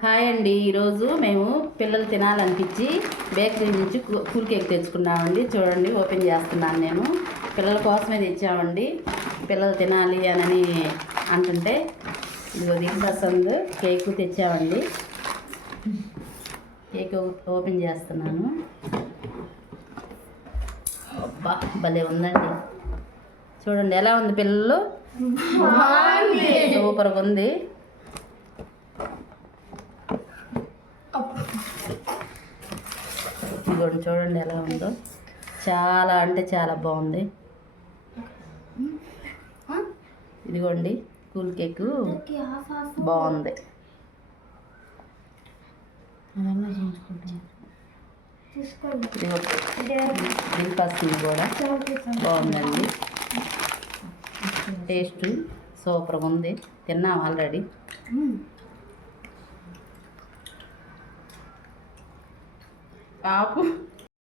Hi అండి. ఈరోజు మేము పిల్లలు తినాలనిపించి బేకరీ నుంచి కూల్ కేక్ తెచ్చుకున్నామండి. చూడండి, ఓపెన్ చేస్తున్నాను. నేను పిల్లల కోసమే తెచ్చామండి. పిల్లలు తినాలి అని అంటుంటే ఇదిగో దిగ్బసంద్ కేక్ తెచ్చామండి. కేక్ ఓపెన్ చేస్తున్నాను. అబ్బా, భలే ఉందండి. చూడండి ఎలా ఉంది పిల్లలు. సూపర్గా ఉంది. ఇదిగోండి, చూడండి ఎలా ఉందో. చాలా అంటే చాలా బాగుంది. ఇదిగోండి కూల్ కేక్ బాగుంది. దిల్పసంద్ కూడా బాగుందండి. టేస్ట్ సూపర్గా ఉంది. తిన్నాం ఆల్రెడీ. ఆపు.